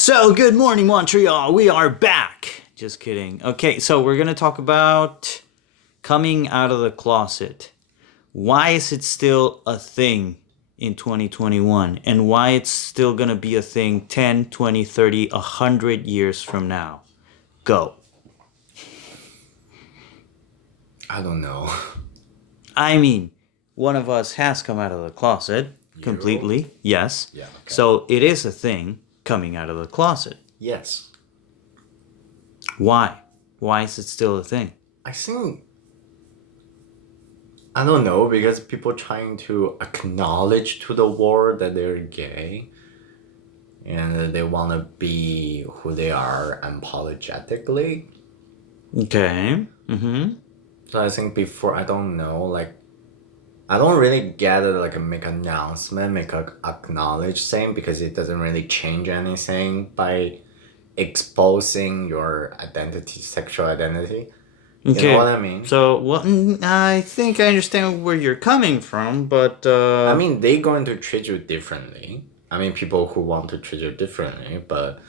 So, good morning, Montreal. We are back. Just kidding. Okay, so we're going to talk about coming out of the closet. Why is it still a thing in 2021? And why it's still going to be a thing 10, 20, 30, 100 years from now? Go. I don't know. I mean, one of us has come out of the closet completely. Yes. Yeah. Okay. So, it is a thing coming out of the closet. Yes. Why? Why is it still a thing? I think I don't know because people trying to acknowledge to the world that they're gay and they want to be who they are unapologetically. Okay. Mm-hmm. So I think before I don't know like I don't really get it like make an announcement, make a acknowledge thing because it doesn't really change anything by exposing your identity, sexual identity. You know what I mean? So, well, I think I understand where you're coming from, but I mean, they going to treat you differently. I mean, people who want to treat you differently, but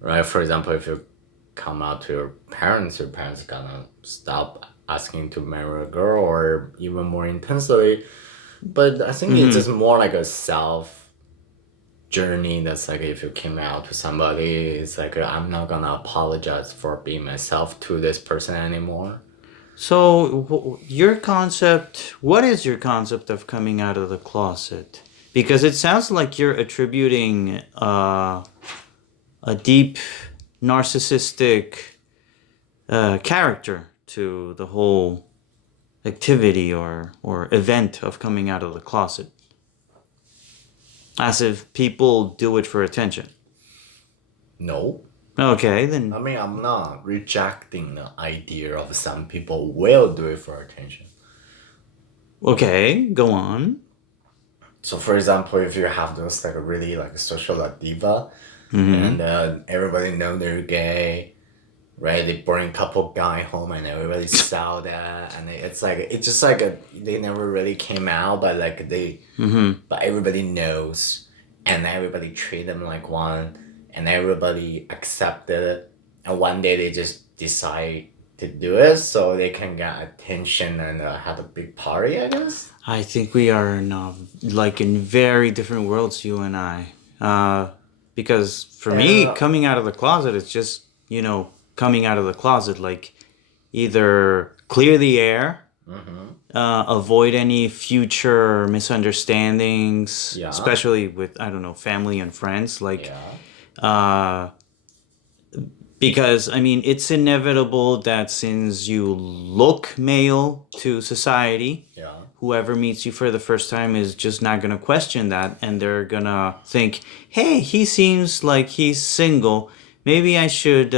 right, for example, if you come out to your parents gonna stop asking to marry a girl or even more intensely. But I think it's just more like a self journey that's like if you came out to somebody, it's like I'm not gonna apologize for being myself to this person anymore. so your concept, what is your concept of coming out of the closet? Because it sounds like you're attributing a deep narcissistic character to the whole activity or event of coming out of the closet. As if people do it for attention. No. Okay, then. I mean, I'm not rejecting the idea of some people will do it for attention. Okay, go on. So, for example, if you have those like really like social diva, and everybody know they're gay, right? They bring couple guy home and everybody saw that, and it's like it's just like they never really came out, but like but everybody knows, and everybody treat them like one, and everybody accepted it, and one day they just decide to do it so they can get attention and have a big party, I guess. I think we are like in very different worlds, you and I. Because for me, coming out of the closet is just, coming out of the closet, like either clear the air, avoid any future misunderstandings, Yeah. especially with, I don't know, family and friends. Like, Yeah. because, I mean, it's inevitable that since you look male to society, Yeah. whoever meets you for the first time is just not going to question that. And they're going to think, hey, he seems like he's single. Maybe I should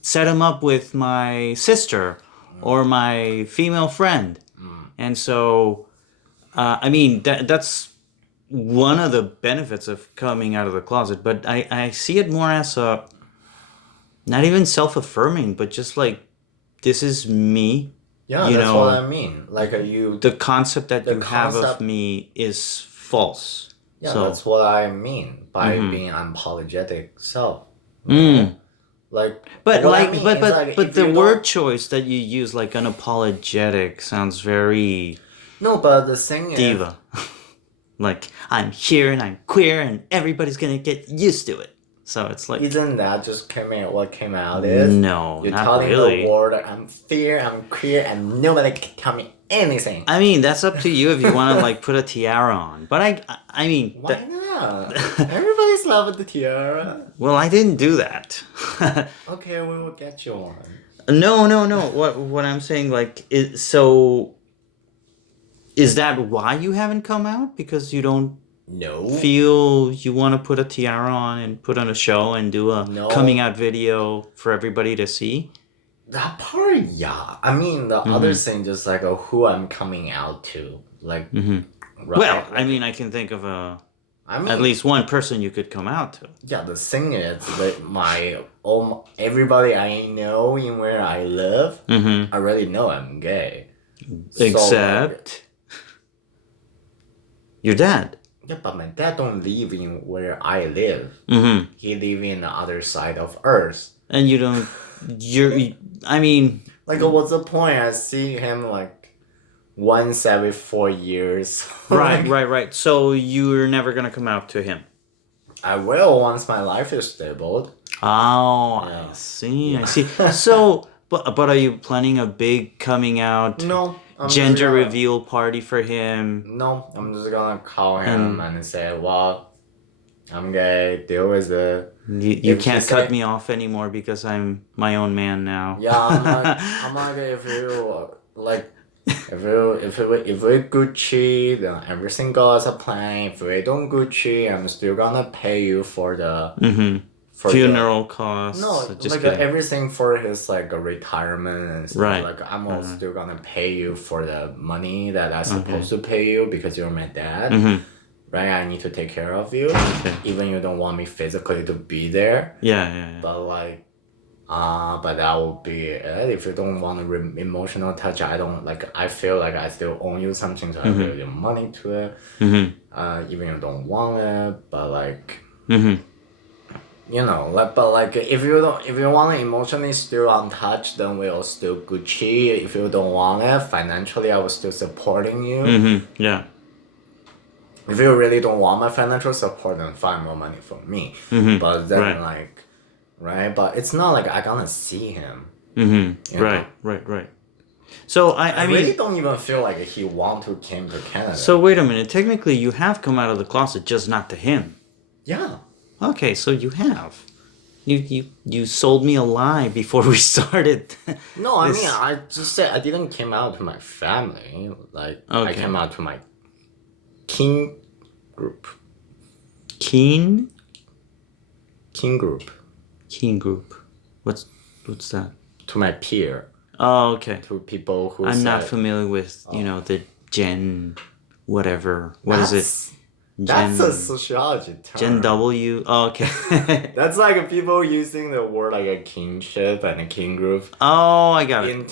set him up with my sister or my female friend. And so, I mean, that's one of the benefits of coming out of the closet. But I see it more as a, not even self-affirming, but just like, this is me. Yeah, You that's know, what I mean. Like you. the concept that The you have of concept- me is false. Yeah, So, that's what I mean by being unapologetic self. Like, but what I like, mean but is, but like, but if the you word don't- choice that you use, like unapologetic, sounds very No, but the thing is, diva. Like, I'm here and I'm queer and everybody's gonna get used to it. So it's like, isn't that just what came out is? no, You're not telling really. the world I'm fair, I'm queer, and nobody can tell me anything. I mean, that's up to you if you want to like put a tiara on. But I mean, Why not? Everybody's loving the tiara. well, I didn't do that. Okay, we will get you one. No. What I'm saying, like, is that why you haven't come out? Because you don't No. feel you want to put a tiara on and put on a show and do a No. coming out video for everybody to see? That part, yeah. I mean, the other thing, just like who I'm coming out to, like, right? Well, I mean, I can think of at least one person you could come out to. Yeah, the thing is that everybody I know in where I live, I already know I'm gay. So, Except your dad. Yeah, but my dad don't live in where I live. Mm-hmm. He live in the other side of Earth. And you don't. I mean, Like, what's the point? I see him like once every 4 years. right, Like, right, right. So you're never gonna come out to him. I will once my life is stable. Oh, I Yeah. see. I see. So, but are you planning a big coming out No, I'm just gender gonna. reveal party for him? No, I'm just gonna call him And and say, "Well, I'm gay. Deal with it." you If he can't cut say, me off anymore because I'm my own man now. "Yeah, I'm like, if you like, if we Gucci, then everything goes as planned. If we don't Gucci, I'm still gonna pay you for the Mm-hmm. for the Funeral costs. no, Just like kidding. everything for his like a retirement and stuff. Right. Like I'm also still gonna pay you for the money that I'm supposed to pay you because you're my dad. Mm-hmm. Right? I need to take care of you, even you don't want me physically to be there. Yeah, yeah, yeah. But like, but that would be it. If you don't want a emotional touch, I don't like. I feel like I still owe you something, so I give you money to it. Mm-hmm. Even you don't want it, but like. Mm-hmm. You know, like, but like, if you want it emotionally still untouched, then we'll still Gucci. If you don't want it financially, I was still supporting you. Mm-hmm. Yeah. If you really don't want my financial support, then find more money from me. Mm-hmm. But then Right. like, right? But it's not like I gonna see him. Mm-hmm. You Right, know? right, right. So I mean, really don't even feel like he want to came to Canada. so wait a minute. Technically, you have come out of the closet, just not to him. yeah. Okay, so you have. You sold me a lie before we started. No, I This- mean I just said I didn't came out to my family. Like I Okay. came out to my kin group. Keen Kin group. Keen group. What's that? To my peer. Oh, okay. To people who I'm not said- familiar with the Gen, whatever. What is it? That's a sociology term. Gen W. Oh, okay. That's like people using the word like a kinship and a kin group Oh, I got it. in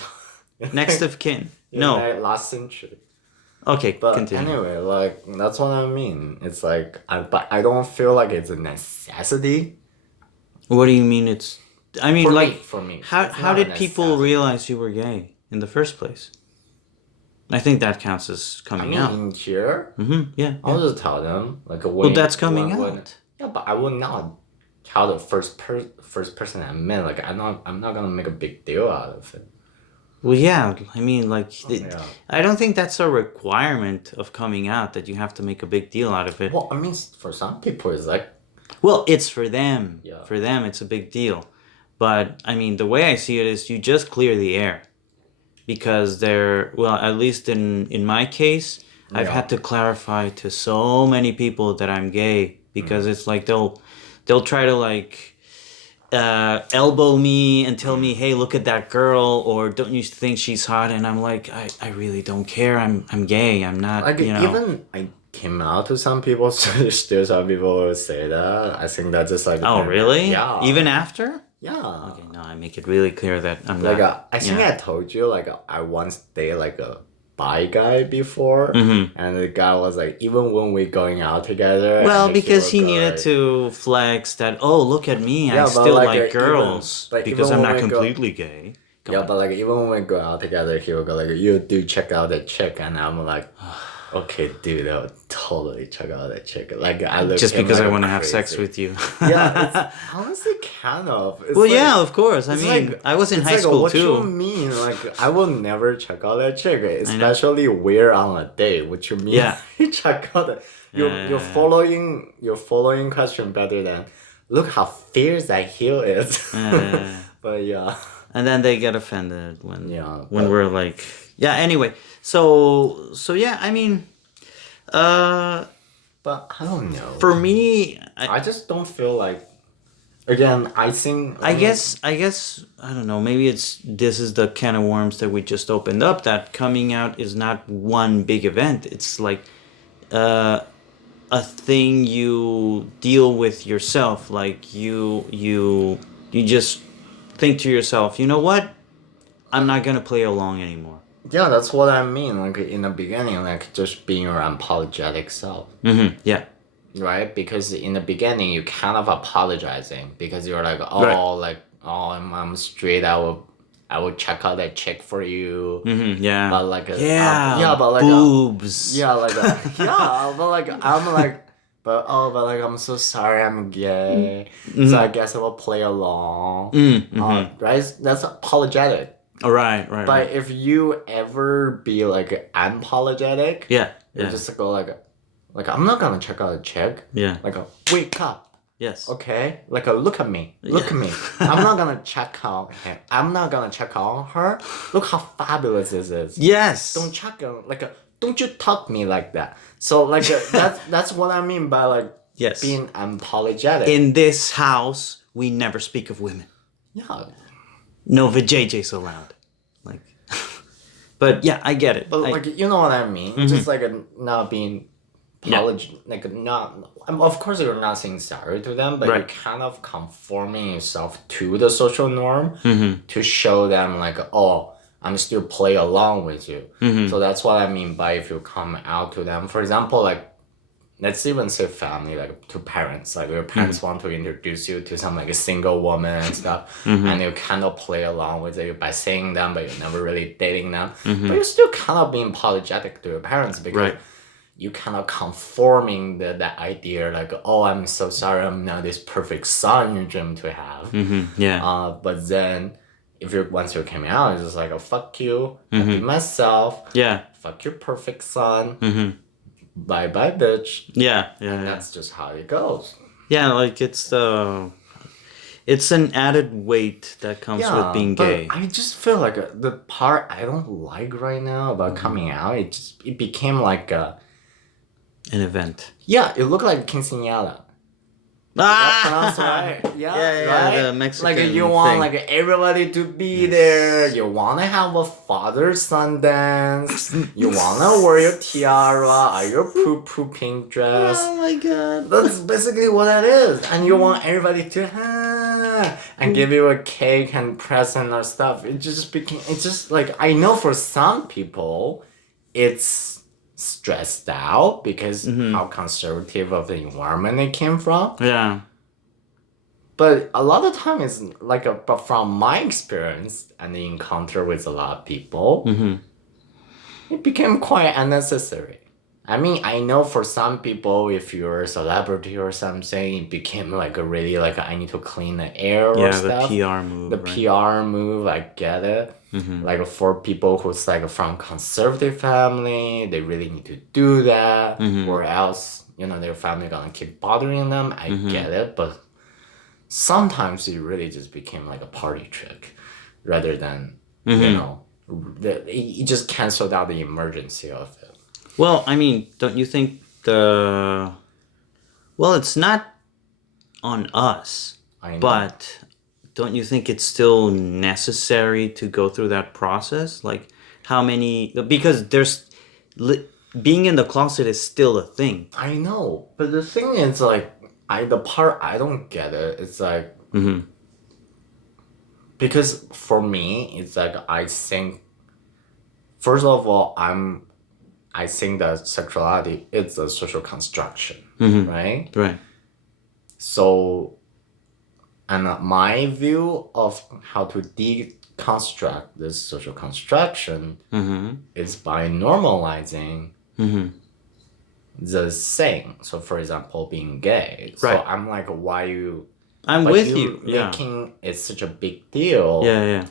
Next of kin. in No. like last century. Okay, But continue. anyway, like that's what I mean. It's like but I don't feel like it's a necessity. What do you mean it's... I mean, For me. how It's how not a did people necessity. realize you were gay in the first place? I think that counts as I coming mean, out. in here, Mm-hmm. Yeah. I'll just tell them like when, that's coming when- out. yeah, but I would not tell the first person I met. Like I'm not gonna make a big deal out of it. Well, yeah. I mean, like, Yeah. I don't think that's a requirement of coming out that you have to make a big deal out of it. Well, I mean, for some people, it's like Well, it's for them. Yeah. For them, it's a big deal. But I mean, the way I see it is, you just clear the air, because they're, well, at least in my case, I've Yeah. had to clarify to so many people that I'm gay, because it's like they'll try to like elbow me and tell me, hey, look at that girl, or don't you think she's hot? And I'm like, I really don't care. I'm gay. I'm not, like you know. even I came out to some people, so still some people will say that. I think that's just like Oh, really? Yeah. Even after? Yeah. Okay, no, I make it really clear that I'm Like not. I think yeah. I told you like I once dated like a bi guy before, Mhm. and the guy was like even when we're going out together. Well, and because would he go, needed like, to flex that, oh, look at me, Yeah, I but still like, like even- girls, like, because even I'm when not we go- completely gay. Come Yeah, on. but like even when we go out together, he would go like, "You do check out that chick," and I'm like, "Okay, dude, I would totally check out that chick." Like I look Just him because I like want to have sex crazy. with you. Yeah, it's honestly kind of. It's Well, like- yeah, of course. I it's mean, like- I was in it's high like, school what too. you mean? Like I will never check out that chick, especially we're on a date. What you mean? Yeah. You check out that. You're following question better than look how fierce that heel is. Yeah. But yeah. And then they get offended when Yeah, when but- we're like, yeah. Anyway, so yeah. I mean, But I don't know. for me, I just don't feel like. Again, I think. I guess I don't know. Maybe this is the can of worms that we just opened up. That coming out is not one big event. It's like a thing you deal with yourself. Like you just think to yourself, you know what? I'm not gonna play along anymore. Yeah, that's what I mean. Like in the beginning, like just being your unapologetic self, Yeah. right? Because in the beginning, you kind of apologizing because you're like, Right. oh, I'm straight. I will check out that chick for you. Yeah. But like, Yeah. yeah, but like, Boobs. yeah, like, yeah, but like, I'm like, but like, I'm so sorry, I'm gay, so I guess I will play along. Right? That's apologetic. All right. Right. But Right. if you ever be like unapologetic, Yeah. you Yeah. just go like I'm not gonna check out a chick. Yeah. Like, wake up, Yes. okay? Like, look at me, look at me. I'm not gonna check out him. I'm not gonna check out her. Look how fabulous this is. Yes. Don't check don't you talk me like that. So like that's what I mean by like Yes. being unapologetic. In this house, we never speak of women. Yeah. No vajayjays allowed. Like, but yeah, I get it. But like you know what I mean? Just like not being like not. Of course, you're not saying sorry to them, but you're kind of conforming yourself to the social norm to show them like, oh, I'm still play along with you. So that's what I mean by if you come out to them. For example, like let's even say family, like to parents, like your parents want to introduce you to some like a single woman and stuff, and you kind of play along with it by saying them, but you're never really dating them, but you're still kind of being apologetic to your parents because you kind of conforming that idea like, oh, I'm so sorry, I'm not this perfect son you dream to have. Yeah. But then if you once you came out, it's just like, oh, fuck you, I be myself. Yeah. Fuck your perfect son. Bye bye, bitch. Yeah. Yeah. And that's just how it goes. Yeah, like it's an added weight that comes with being gay. I just feel like the part I don't like right now about coming out, it became like an event. Yeah, it looked like quinceañera. Is that pronounced right? Yeah, right? The Mexican like you want thing. like everybody to be there. You want to have a father-son dance. You want to wear your tiara or your poo-poo pink dress. Oh my god. That's basically what it is. And you want everybody to and give you a cake and present or stuff. It's just like, I know for some people, it's stressed out because how conservative of the environment they came from. Yeah. But a lot of time it's like but from my experience and the encounter with a lot of people, it became quite unnecessary. I mean, I know for some people, if you're a celebrity or something, it became like a really like I need to clean the air or stuff. The PR move. The PR move, I get it. Like for people who's like from conservative family, they really need to do that, or else their family gonna keep bothering them. I get it, but sometimes it really just became like a party trick, rather than it just canceled out the emergency of it. Well, I mean, don't you think it's not on us, I know. but don't you think it's still necessary to go through that process? Like, because being in the closet is still a thing. I know, but the thing is, like, the part I don't get it, it's like, because for me, it's like, I think, first of all, I think that sexuality is a social construction, right? Right. So, and my view of how to deconstruct this social construction is by normalizing the thing. So, for example, being gay. Right. So I'm like, I'm with you. Yeah. Making it such a big deal. Yeah.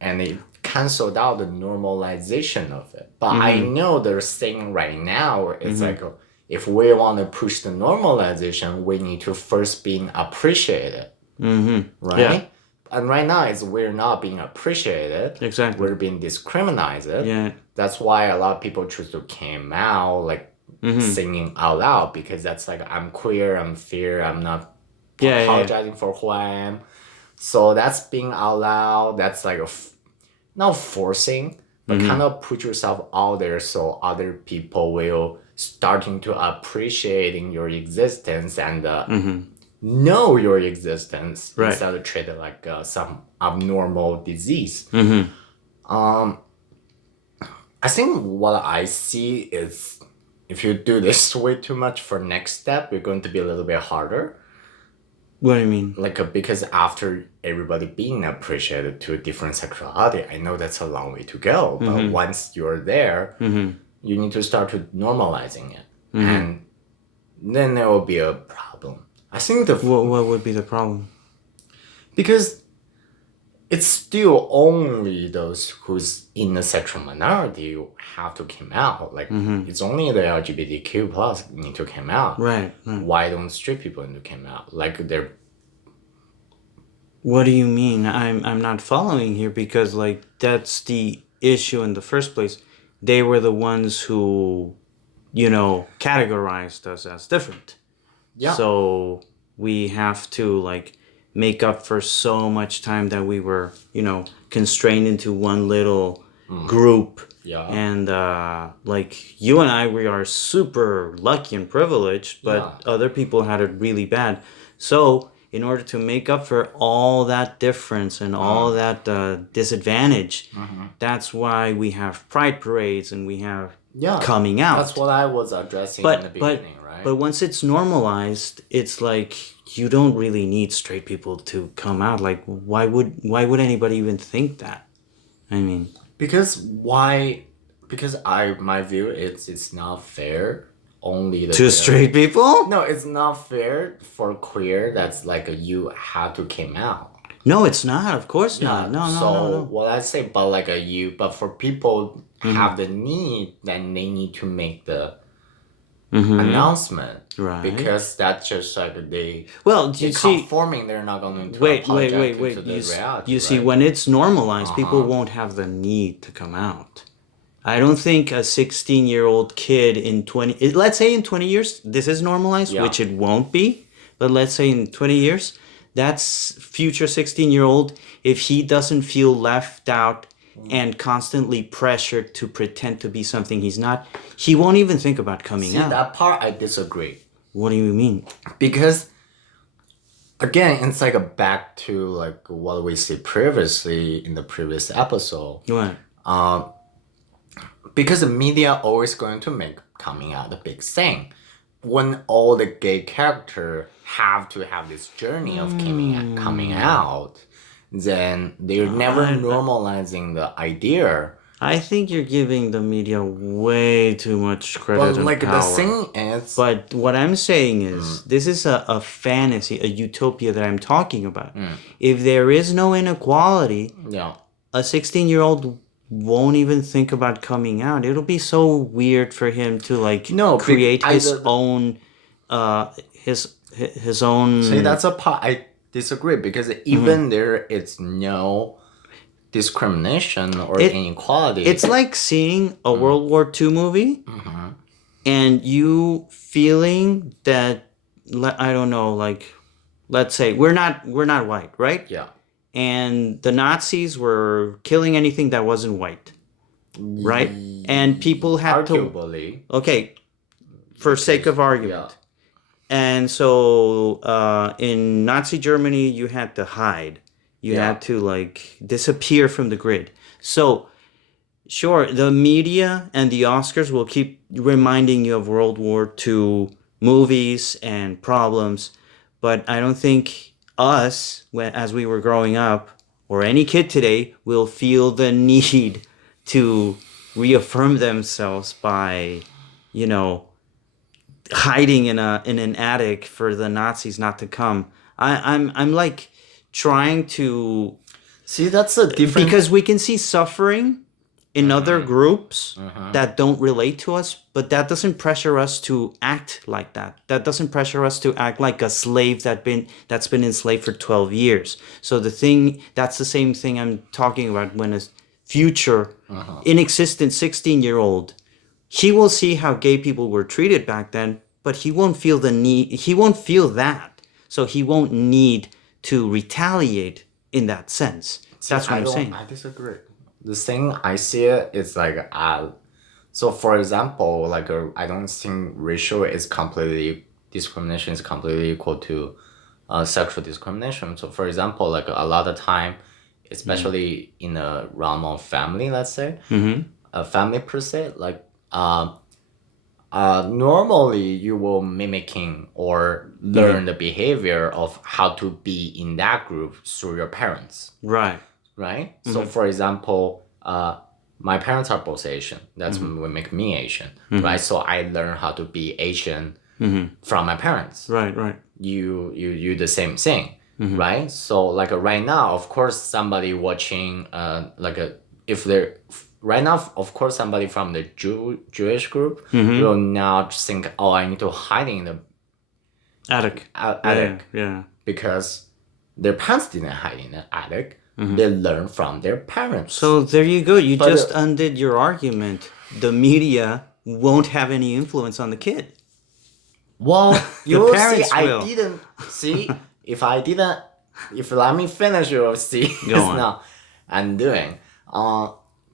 And it canceled out the normalization of it. But I know there's thing right now where it's like, if we want to push the normalization, we need to first being appreciated. Right? Yeah. And right now we're not being appreciated. Exactly. We're being discriminated. Yeah. That's why a lot of people choose to came out like singing out loud, because that's like, I'm queer, I'm fair, I'm not apologizing for who I am. So that's being out loud. That's like not forcing, but kind of put yourself out there so other people will starting to appreciating your existence and know your existence instead of treat it like some abnormal disease. I think what I see is if you do this way too much for next step, you're going to be a little bit harder. What do you mean? Like because after everybody being appreciated to a different sexuality, I know that's a long way to go. But once you're there, you need to start to normalizing it, and then there will be a problem. I think What would be the problem? because it's still only those who's in the sexual minority who have to come out. Like it's only the LGBTQ plus need to come out. Right. Why don't straight people need to come out? Like they're What do you mean? I'm not following here because like that's the issue in the first place. They were the ones who, categorized us as different. yeah. So we have to like make up for so much time that we were, constrained into one little group. Yeah. And like you and I, we are super lucky and privileged, but other people had it really bad. So in order to make up for all that difference and all that disadvantage, that's why we have pride parades and we have coming out. That's what I was addressing in the beginning, right? But once it's normalized, it's like you don't really need straight people to come out. Like why would anybody even think that? I mean, because why? Because my view is it's not fair. Only the to straight people? No, it's not fair for queer. That's like you have to come out. No, it's not. Of course not. No. What I say, but like but for people have the need, then they need to make the announcement, right? Because that's just like they. Well, you see, conforming, they're not going to wait. to the reality. You see, when it's normalized, people won't have the need to come out. I don't think a 16-year-old kid let's say in 20 years, this is normalized, which it won't be. But let's say in 20 years, that's future 16-year-old, if he doesn't feel left out and constantly pressured to pretend to be something he's not, he won't even think about coming out. That part I disagree. What do you mean? Because again, it's like back to like what we said previously in the previous episode. What? Because the media always going to make coming out a big thing. When all the gay characters have to have this journey of coming out, then they're never normalizing the idea. I think you're giving the media way too much credit and like power. the thing is, but what I'm saying is, this is a fantasy, a utopia that I'm talking about. If there is no inequality, a 16-year-old won't even think about coming out. It'll be so weird for him to like create his own his own. See, that's a part I disagree because even there is no discrimination or inequality. It's like seeing a World War II movie and you feeling that I don't know, like let's say we're not white, right? Yeah. And the Nazis were killing anything that wasn't white, right? And people had arguably. Okay, for sake of argument. Yeah. And so in Nazi Germany, you had to hide. You had to like disappear from the grid. So sure, the media and the Oscars will keep reminding you of World War II movies and problems, but I don't think us, as we were growing up, or any kid today, will feel the need to reaffirm themselves by, hiding in an attic for the Nazis not to come. I'm like trying to see that's a different because we can see suffering in other groups that don't relate to us, but that doesn't pressure us to act like that. That doesn't pressure us to act like a slave that's been enslaved for 12 years. So that's the same thing I'm talking about when a future inexistent 16-year-old, he will see how gay people were treated back then, but he won't feel the need, he won't feel that. So he won't need to retaliate in that sense. That's what I'm saying. I disagree. The thing I see it is like, so for example, like I don't think discrimination is completely equal to sexual discrimination. So for example, like a lot of time, especially in a realm of family, let's say, a family per se. Like normally you will mimicking or learn the behavior of how to be in that group through your parents, Right. right? So for example, my parents are both Asian. That's what make me Asian, right? So I learn how to be Asian from my parents. Right. Right. You the same thing, right? So like right now, of course, somebody watching if they're right now, of course, somebody from the Jewish group will now think, oh, I need to hide in the Attic. attic Yeah. because their parents didn't hide in the attic. They learn from their parents. So there you go. You just undid your argument. The media won't have any influence on the kid. Well, you will see. parents I will. didn't see. If let me finish, you will see. Go on. Now I'm doing.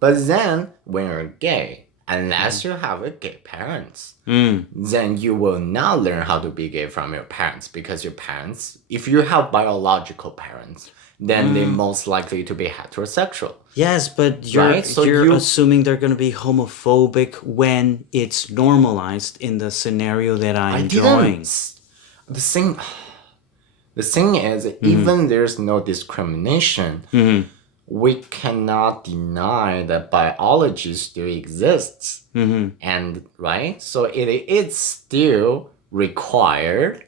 But then when you're gay, unless you have a gay parents, then you will not learn how to be gay from your parents because your parents, if you have biological parents, then they're most likely to be heterosexual. Yes, but you're Right? So you're you- assuming they're going to be homophobic when it's normalized in the scenario that I'm drawing. The thing is, even there's no discrimination, we cannot deny that biology still exists. And right? So it is still required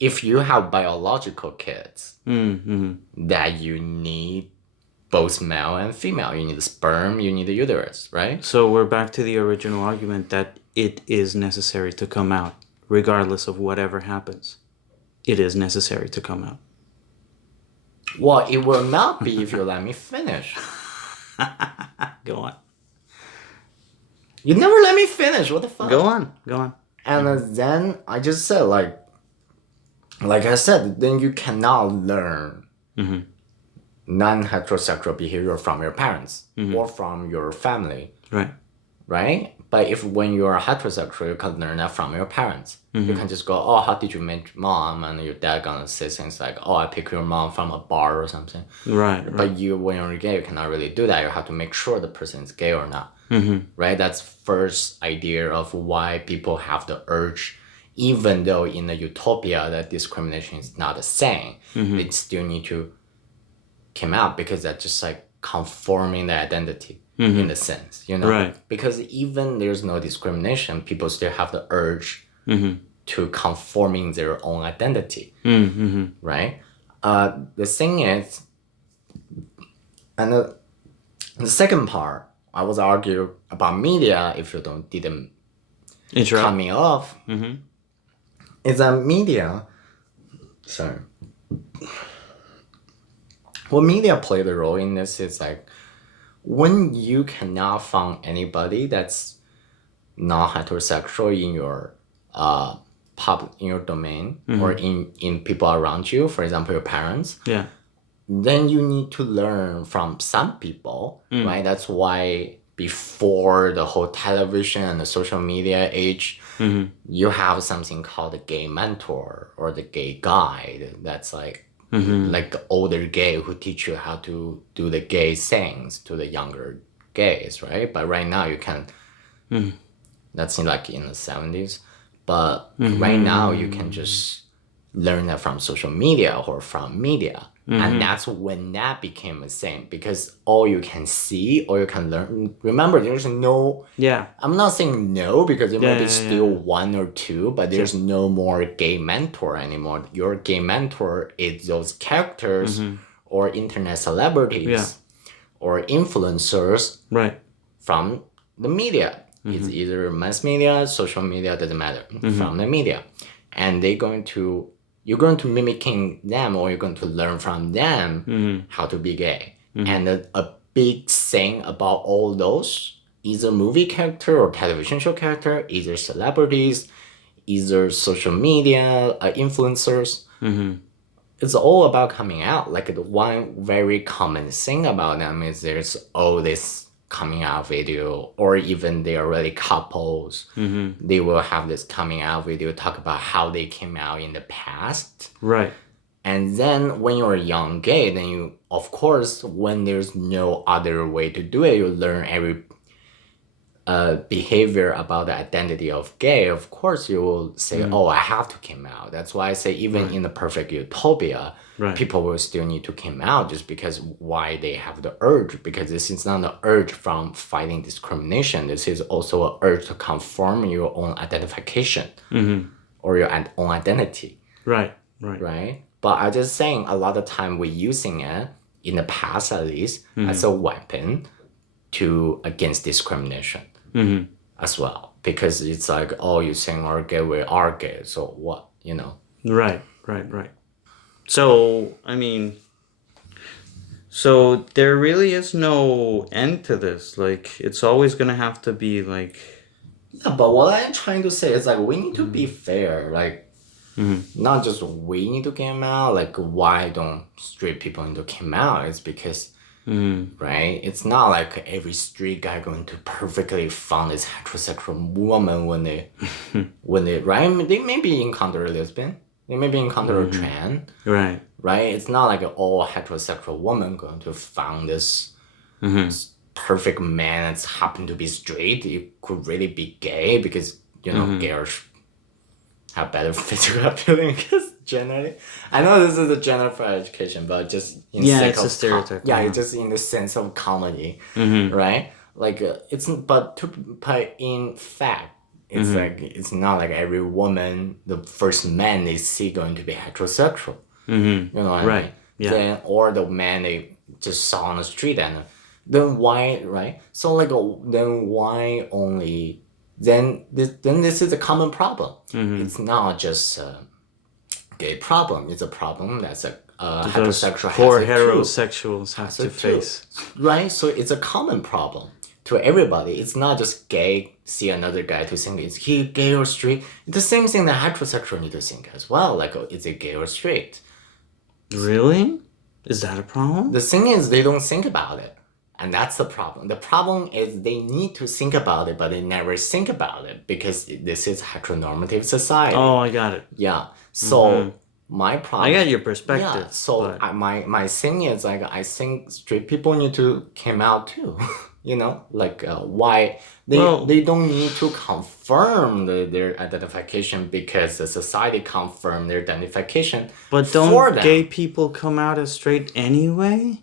if you have biological kids that you need both male and female. You need the sperm, you need the uterus, right? So we're back to the original argument that it is necessary to come out, regardless of whatever happens. It is necessary to come out. Well, it will not be if you let me finish. Go on. You never let me finish. What the fuck? Go on. Go on. And then I just said, like I said, then you cannot learn non-heterosexual behavior from your parents or from your family, Right. right? But if when you are heterosexual, you can learn that from your parents. You can just go, oh, how did you meet mom? And your dad gonna say things like, oh, I picked your mom from a bar or something. Right. But when you're gay, you cannot really do that. You have to make sure the person is gay or not, right? That's first idea of why people have the urge, even though in a utopia that discrimination is not the same, they still need to come out because that's just like conforming the identity in the sense, you know? Right. Because even there's no discrimination, people still have the urge to conforming their own identity, right? The thing is, and the second part, I was argue about media. If you didn't Interrupt. cut me off, is that media. Sorry. What media play the role in this is like when you cannot find anybody that's not heterosexual in your in your domain or in people around you, for example your parents, Yeah. then you need to learn from some people, right? That's why before the whole television and the social media age, you have something called the gay mentor or the gay guide. That's like the older gay who teach you how to do the gay things to the younger gays, right? But right now you can, that's like in the 70s. But right now you can just learn that from social media or from media. And that's when that became a thing because all you can see or you can learn. Remember, there's no. Yeah. I'm not saying no because there might be yeah, still one or two, but there's no more gay mentor anymore. Your gay mentor is those characters or internet celebrities or influencers Right. from the media. It's either mass media, social media, doesn't matter, from the media. And you're going to mimicking them or you're going to learn from them how to be gay. And a big thing about all those, either movie character or television show character, either celebrities, either social media, influencers, it's all about coming out. Like the one very common thing about them is there's all this coming out video, or even they are already couples, they will have this coming out video talk about how they came out in the past. Right. And then when you're young gay, then you, of course, when there's no other way to do it, you learn behavior about the identity of gay, of course you will say, oh, I have to come out. That's why I say even in the perfect utopia, people will still need to come out just because why they have the urge, because this is not an urge from fighting discrimination. This is also an urge to conform your own identification or your own identity. Right. But I'm just saying a lot of time we're using it, in the past at least, as a weapon against discrimination as well, because it's like, oh, you're saying we're gay, we are gay, so what, Right. So I mean, so there really is no end to this. Like, it's always gonna have to be like. Yeah, but what I'm trying to say is like we need to be fair, like not just we need to come out, like why don't straight people need to come out? It's because right? It's not like every straight guy going to perfectly find this heterosexual woman when they right? They maybe encounter a lesbian, they maybe encounter a trans, Right. It's not like all heterosexual woman going to find this perfect man that's happen to be straight. It could really be gay because gays have better physical appearance. Because generally, I know this is a general for education, but just it's a stereotype. It's just in the sense of comedy, right? Like but in fact, it's like it's not like every woman, the first man they see going to be heterosexual. You know what I mean? Yeah. Then, or the man they just saw on the street, and then why, right? So like then why only then this is a common problem. It's not just a gay problem. It's a problem that's a heterosexual poor has heterosexuals have to face. Right? So it's a common problem to everybody. It's not just gay see another guy to think is he gay or straight. It's the same thing that heterosexual need to think as well. Like, is it gay or straight? Really? Is that a problem? The thing is they don't think about it. And that's the problem. The problem is they need to think about it, but they never think about it because this is heteronormative society. Oh, I got it. Yeah. So my problem. I got your perspective. Yeah. So my thing is like I think straight people need to come out too. Like why they don't need to confirm their identification because the society confirm their identification. But don't gay people come out as straight anyway?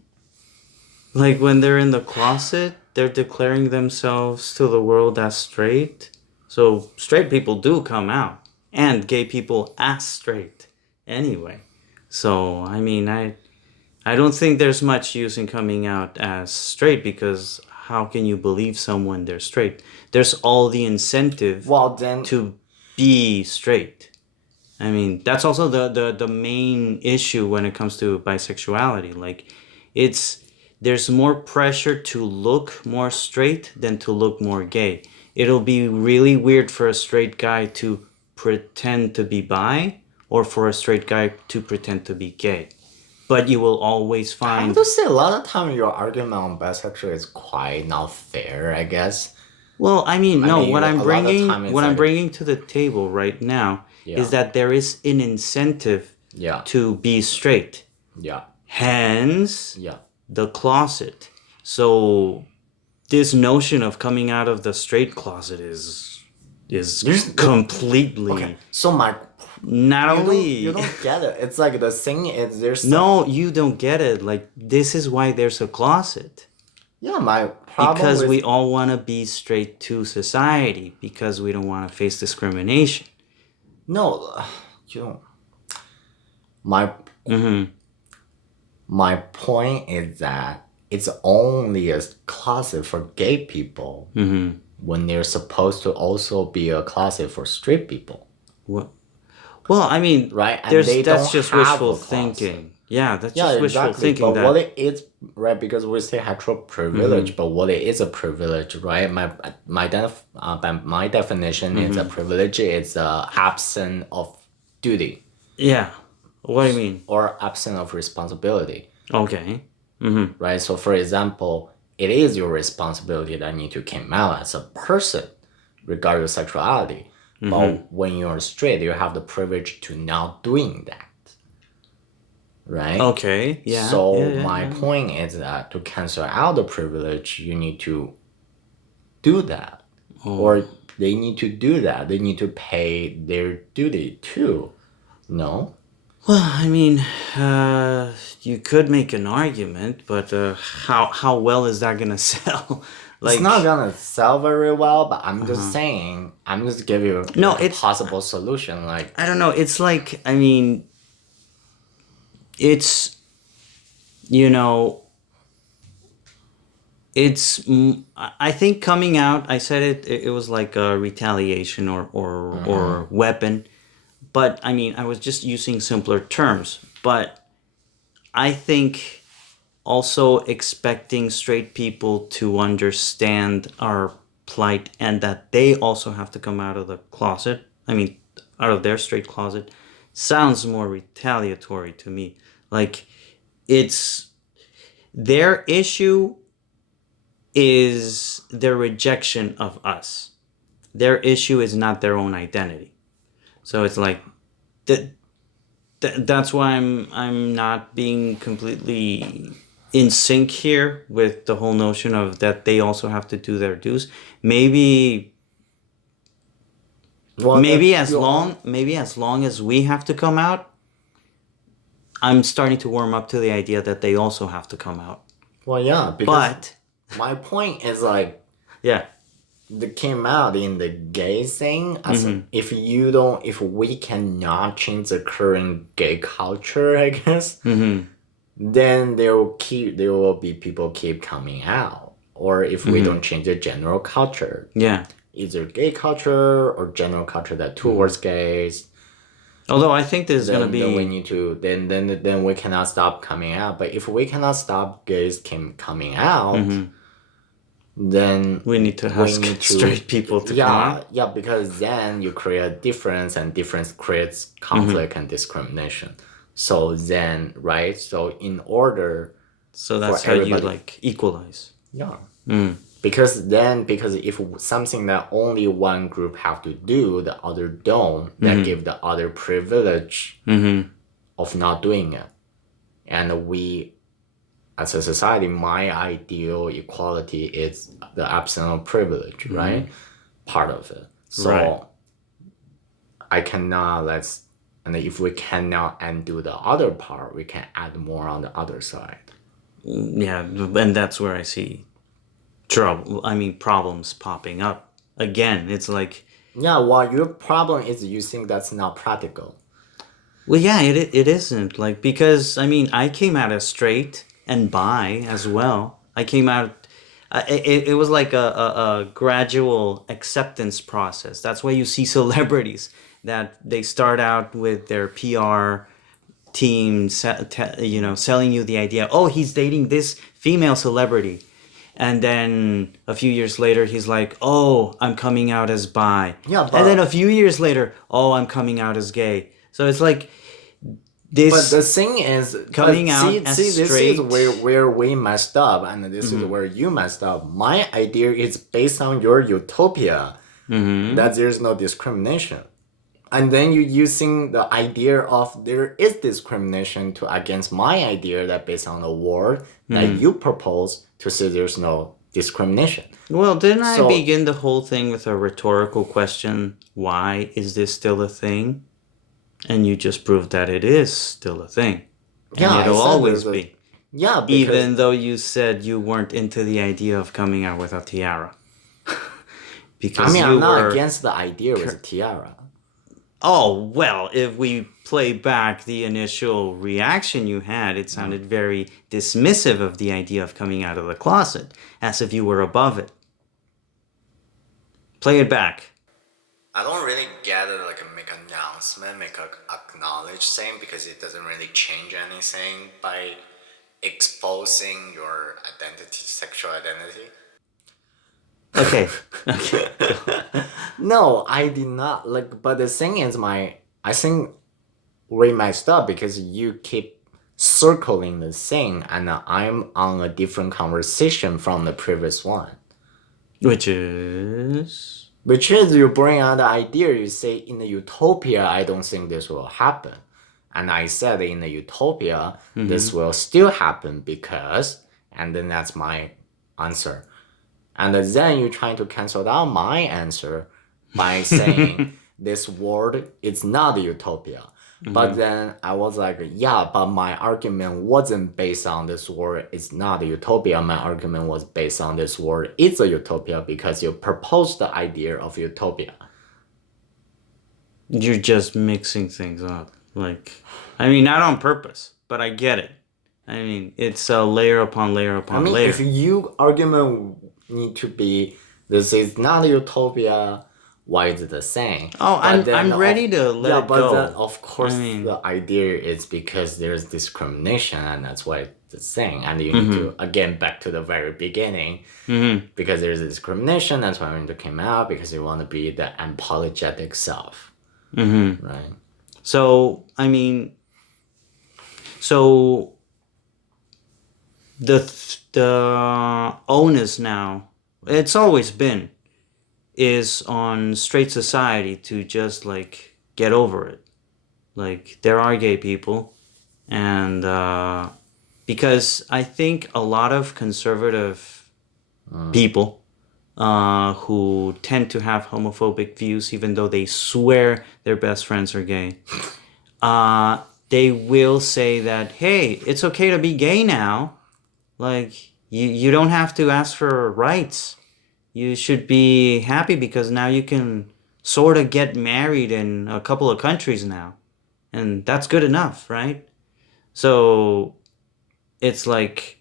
Like when they're in the closet, they're declaring themselves to the world as straight. So straight people do come out, and gay people as straight anyway. So I mean, I don't think there's much use in coming out as straight because how can you believe someone they're straight? There's all the incentive to be straight. I mean, that's also the main issue when it comes to bisexuality. Like, there's more pressure to look more straight than to look more gay. It'll be really weird for a straight guy to pretend to be bi or for a straight guy to pretend to be gay. But you will always find... I have to say, a lot of time your argument on bisexual is quite not fair, I guess. Well, what I'm bringing to the table right now is that there is an incentive to be straight. Yeah. Hence... the closet. So this notion of coming out of the straight closet is completely okay. So you don't get it. It's like the thing is there's no, you don't get it. Like, this is why there's a closet. Yeah, my problem because we all want to be straight to society because we don't want to face discrimination. No, you don't. My point is that it's only a closet for gay people when they're supposed to also be a closet for straight people. What? Well, I mean, right? That's just wishful thinking. Yeah, that's just wishful thinking. But what it is, right? Because we say hetero privilege, but what it is a privilege, right? My definition is a privilege. It's a absence of duty. Yeah. What do you mean? Or absence of responsibility. Okay. Right? So, for example, it is your responsibility that you need to come out as a person, regardless of sexuality. But when you're straight, you have the privilege to not doing that. Right? Okay. Yeah. So, my point is that to cancel out the privilege, you need to do that. Oh. or they need to do that. They need to pay their duty too. No, Well, I mean, you could make an argument, but how well is that gonna sell? it's not Like, gonna sell very well. But I'm just saying. I'm just give you no, like a it's possible solution. Like, I don't know. It's like I mean, it's you know, I think coming out. I said it was like a retaliation or weapon, but I mean, I was just using simpler terms. But I think also expecting straight people to understand our plight and that they also have to come out of the closet. I mean, out of their straight closet sounds more retaliatory to me. Like, it's their issue is their rejection of us. Their issue is not their own identity. So it's like that. That's why I'm not being completely in sync here with the whole notion of that they also have to do their dues. Maybe well, maybe that's your own. maybe as long as we have to come out, I'm starting to warm up to the idea that they also have to come out. Well, yeah, because But my point is like yeah. they came out in the gay thing as if you don't, if we cannot change the current gay culture, I guess, then there will be people keep coming out. Or if we don't change the general culture, Yeah. either gay culture or general culture that towards gays, Although I think there's gonna then we be need to then we cannot stop coming out. But if we cannot stop gays coming out, then we need to we ask need to straight people to come out. yeah, because then you create a difference and difference creates conflict and discrimination. So then, right, so in order So for that's how you everybody, like equalize. yeah, because if something that only one group have to do, the other don't, that give the other privilege of not doing it. And we as a society, my ideal equality is the absence of privilege, right? Part of it. So Right. I cannot and if we cannot undo the other part, we can add more on the other side. Yeah, and that's where I see trouble. I mean, problems popping up again. It's like, Yeah, well, your problem is you think that's not practical. well, yeah, it isn't like because I mean, I came out as straight and bi as well. I came out. It was like a gradual acceptance process. That's why you see celebrities that they start out with their PR team, selling you the idea. Oh, he's dating this female celebrity, and then a few years later, he's like, "Oh, I'm coming out as bi." Yeah, And then a but few years later, "Oh, I'm coming out as gay." So it's like but the this thing is, coming out see, as this is straight. where we messed up, and this is where you messed up. My idea is based on your utopia that there's no discrimination. And then you're using the idea of there is discrimination to against my idea that based on the word that you propose to say there's no discrimination. Well, didn't I So begin the whole thing with a rhetorical question? Why is this still a thing? And you just proved that it is still a thing. yeah, And I it'll said always there's a be. yeah because Even though you said you weren't into the idea of coming out with a tiara. I Because mean you I'm not were. against the idea with tiara. Oh, well, if we play back the initial reaction you had, it sounded very dismissive of the idea of coming out of the closet, as if you were above it. Play it back. I don't really get it like a make announcement, make a acknowledge thing because it doesn't really change anything by exposing your identity, sexual identity. Okay. Okay. No, I did not like. But the thing is, I think we messed up because you keep circling the thing, and I'm on a different conversation from the previous one. Which is. Which is you bring out the idea, you say in the utopia, I don't think this will happen. And I said in the utopia, this will still happen because, and then that's my answer. And then you're trying to cancel out my answer by saying this world is not a utopia. But then I was like, yeah, but my argument wasn't based on this world. It's not a utopia. My argument was based on this world. It's a utopia because you proposed the idea of utopia. You're just mixing things up. Like, I mean, not on purpose, but I get it. I mean, it's a layer upon layer upon layer. If you argument need to be this is not a utopia, why is it the same? Oh, I'm ready to let it go. Then of course the idea is because there's discrimination and that's why it's the same. And you need to again back to the very beginning because there's discrimination. That's why it came out because you want to be the unapologetic self, right? So I mean, so the onus now, it's always been, is on straight society to just like get over it. Like there are gay people, and because I think a lot of conservative people who tend to have homophobic views, even though they swear their best friends are gay, they will say that, hey, it's okay to be gay now. Like, you don't have to ask for rights. You should be happy because now you can sort of get married in a couple of countries now. And that's good enough, right? So it's like,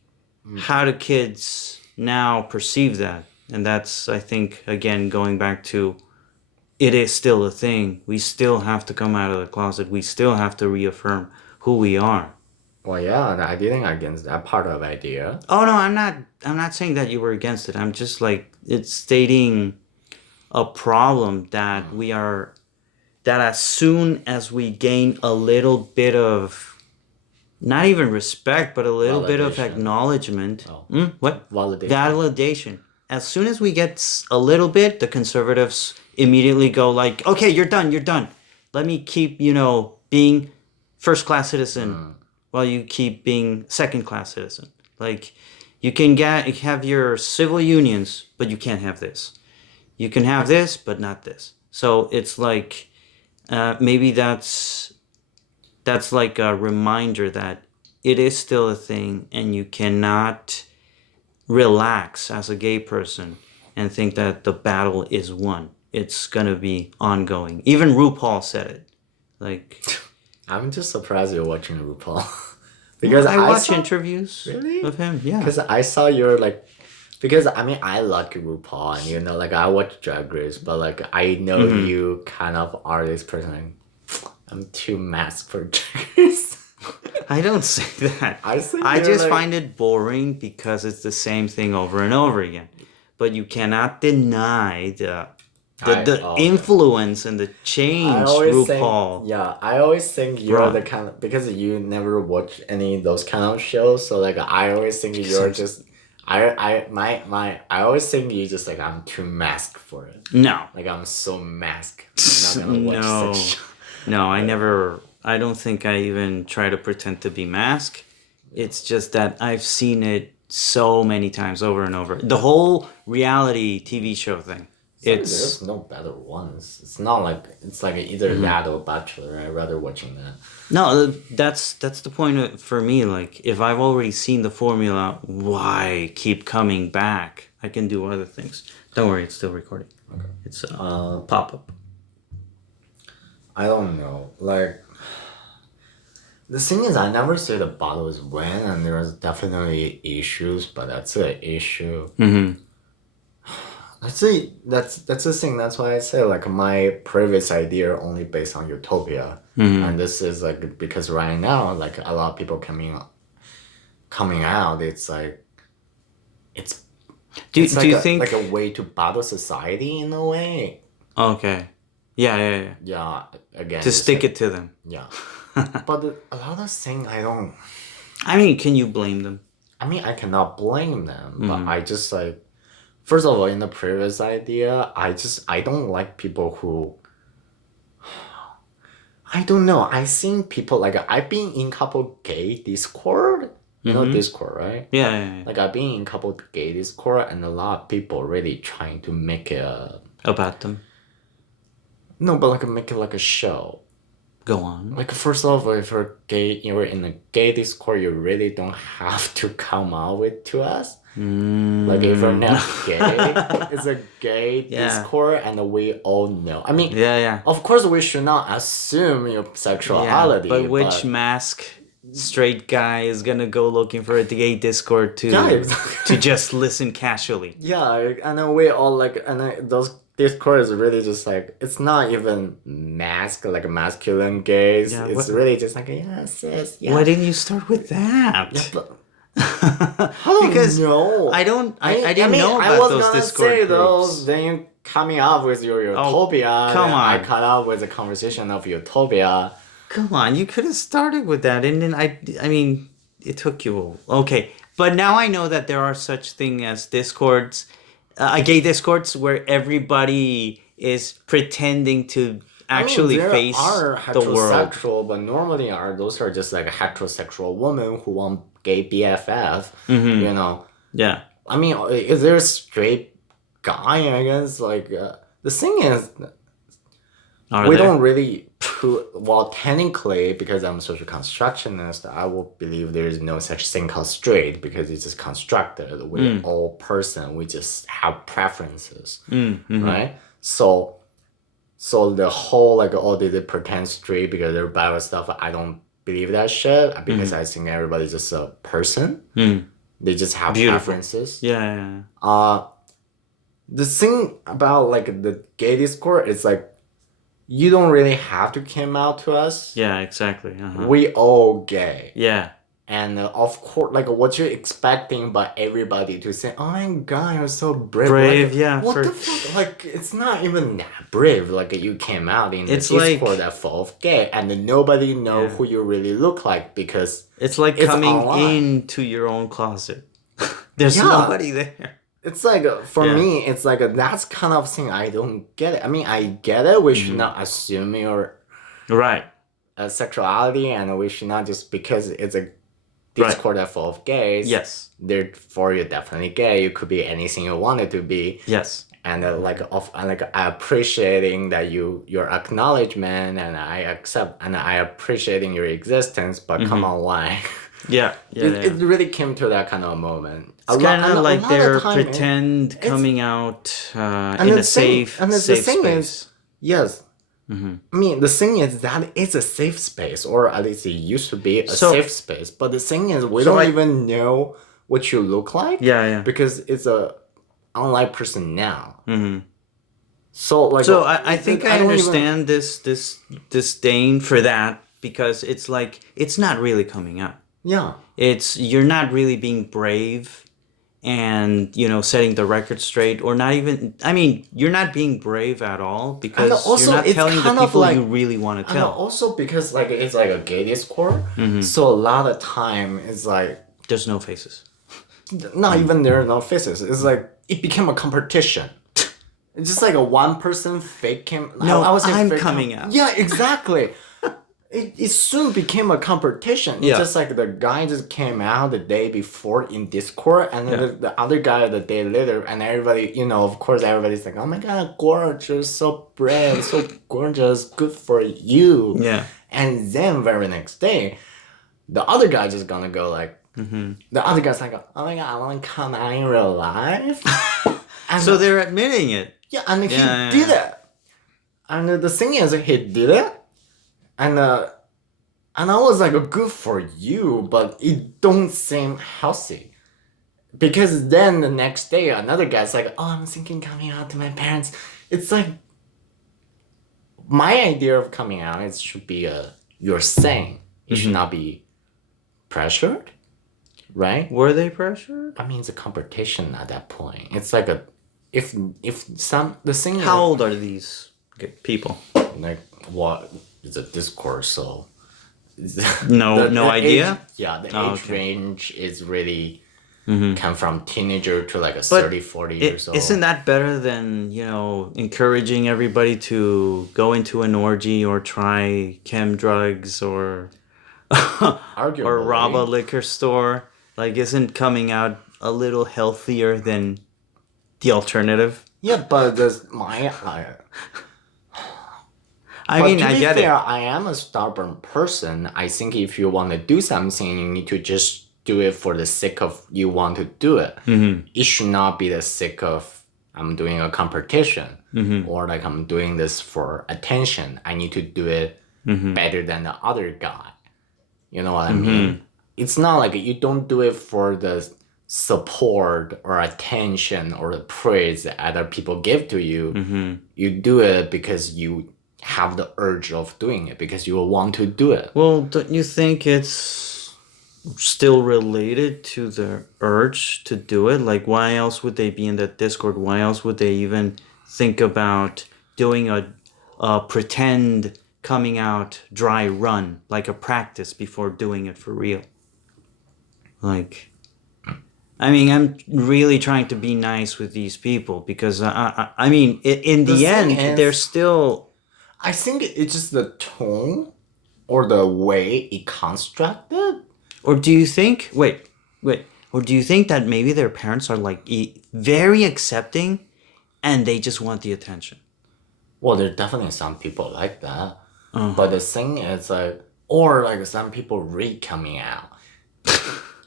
how do kids now perceive that? And that's, I think, again, going back to, it is still a thing. We still have to come out of the closet. We still have to reaffirm who we are. Well, yeah, I didn't against that part of idea. Oh no, I'm not saying that you were against it. I'm just like, it's stating a problem that we are, that as soon as we gain a little bit of, not even respect, but a little bit of acknowledgement. What? Validation. As soon as we get a little bit, the conservatives immediately go like, okay, you're done. Let me keep, being first-class citizen while you keep being second-class citizen. Like, you can have your civil unions, but you can't have this. You can have this, but not this. So it's like, maybe that's like a reminder that it is still a thing, and you cannot relax as a gay person and think that the battle is won. It's gonna be ongoing. Even RuPaul said it. Like, I'm just surprised you're watching RuPaul. because I watch interviews of him. Yeah. Because I saw your because I like RuPaul and I watch Drag Race, but I know you kind of are this person. I'm too masked for Drag Race. I don't say that. I just find it boring because it's the same thing over and over again. But you cannot deny the influence and the change RuPaul. I always think you're the kind of, because you never watch any of those kind of shows, so I always think you're just I always think you just I'm too masked for it. No. I'm so masked. I'm not gonna watch such. No, I don't think I even try to pretend to be masked. It's just that I've seen it so many times over and over. The whole reality TV show thing. There's no better ones. It's not it's either that or Bachelor. I'd rather watching that. No, that's the point for me. Like, if I've already seen the formula, why keep coming back? I can do other things. Don't worry, it's still recording. Okay. It's a pop-up. I don't know. The thing is, I never say the bottle is win, and there's definitely issues, but that's an issue. That's the thing. That's why I say my previous idea only based on utopia, and this is because right now a lot of people coming out. It's it's. Do you think a way to battle society in a way? Okay. Yeah. Yeah. Again. To stick it to them. Yeah. But a lot of things I don't. I mean, can you blame them? I cannot blame them, but I just first of all, in the previous idea, I don't like people who. I don't know. I seen people I've been in couple gay Discord, You know Discord, right? Yeah, yeah, yeah. Like I've been in a couple of gay Discord, and a lot of people really trying to make a About them. no, but like make it like a show. Go on. Like first of all, if you're in a gay Discord, you really don't have to come out with to us. Like if you're not gay, it's a gay Discord, and we all know. I mean, yeah. of course, we should not assume your sexuality. But which mask straight guy is gonna go looking for a gay Discord to exactly. to just listen casually? Yeah, and then we all like, and then those Discord is really just like, it's not even like masculine gays. Yeah, it's really just like, yeah, sis, yeah. Why didn't you start with that? Yeah, but I don't because know. I didn't know about those Discord groups. Those, then you coming up with your utopia. Come on. I cut out with the conversation of utopia. Come on, you could have started with that, and then I mean, it took you okay. But now I know that there are such thing as Discords, gay Discords, where everybody is pretending to actually face the world. Heterosexual, but normally those are just like a heterosexual woman who want gay BFF. You know. Yeah. I mean, is there a straight guy? I guess like the thing is, we don't really well, technically, because I'm a social constructionist, I will believe there is no such thing called straight because it's just constructed. We're all person. We just have preferences, right? So the whole like, oh, they pretend straight because they're bi or stuff. I don't believe that shit because I think everybody's just a person. They just have preferences. Yeah. The thing about like the gay Discord is like, you don't really have to come out to us. Yeah, exactly. We all gay. Yeah. And of course, like what you're expecting by everybody to say, oh my god, you're so brave. Like, what the fuck? Like, it's not even that brave. Like, you came out in the Discord that full of gay, and nobody know who you really look like because it's like coming into your own closet. There's nobody there. It's like, for me, it's like, that's kind of thing I don't get it. I mean, I get it. We should not assume your sexuality, and we should not just, because it's a Discord that full of gays. Yes. Therefore, you're definitely gay. You could be anything you wanted to be. Yes. And I appreciating that your acknowledgement, and I accept, and I appreciating your existence, but come on, why? It really came to that kind of moment. It's kind of like they're pretend coming out in a safe space. Yes. I mean, the thing is that it's a safe space, or at least it used to be a safe space. But the thing is, we don't even know what you look like. Yeah. Because it's a online person now. So I think I understand this disdain for that, because it's like, it's not really coming out. Yeah. You're not really being brave and, setting the record straight, or not even, I mean, you're not being brave at all, because you're not telling the people you really want to tell. And also because like it's like a gay Discord, so a lot of time it's like, there's no faces. Not even there are no faces. It's like, it became a competition. It's just like a one person fake came. No, I'm coming out. Yeah, exactly. It soon became a competition. It's just like the guy just came out the day before in Discord, and then the other guy the day later, and everybody, of course, everybody's like, oh my god, gorgeous, so brave, so gorgeous, good for you. Yeah. And then very next day, the other guy just gonna go like, the other guy's like, oh my god, I want to come out in real life. And so they're admitting it. Yeah, and he did it. And the thing is, he did it. And I was like, good for you, but it don't seem healthy. Because then the next day, another guy's like, oh, I'm thinking coming out to my parents. It's like, my idea of coming out, it should be your saying. You should not be pressured, right? Were they pressured? I mean, it's a competition at that point. It's like the thing. How old are these people? Like, what? It's a Discord, so no idea. The age range is really come from teenager to like 30, 40 years old. Isn't that better than encouraging everybody to go into an orgy or try chem drugs or or rob a liquor store? Like, isn't coming out a little healthier than the alternative? Yeah, but I but mean, to I be get fair, it. I am a stubborn person. I think if you want to do something, you need to just do it for the sake of you want to do it. It should not be the sake of I'm doing a competition or like I'm doing this for attention. I need to do it better than the other guy. You know what I mean? It's not like you don't do it for the support or attention or the praise that other people give to you. You do it because you have the urge of doing it, because you want to do it. Well, don't you think it's still related to the urge to do it? Like, why else would they be in that Discord? Why else would they even think about doing a pretend coming out dry run, like a practice before doing it for real? Like, I mean, I'm really trying to be nice with these people because I mean, in The the thing end, is- they're still. I think it's just the tone or the way it constructed. Or do you think? Wait. Or do you think that maybe their parents are like very accepting, and they just want the attention? Well, there are definitely some people like that. But the thing is like, or like some people read coming out.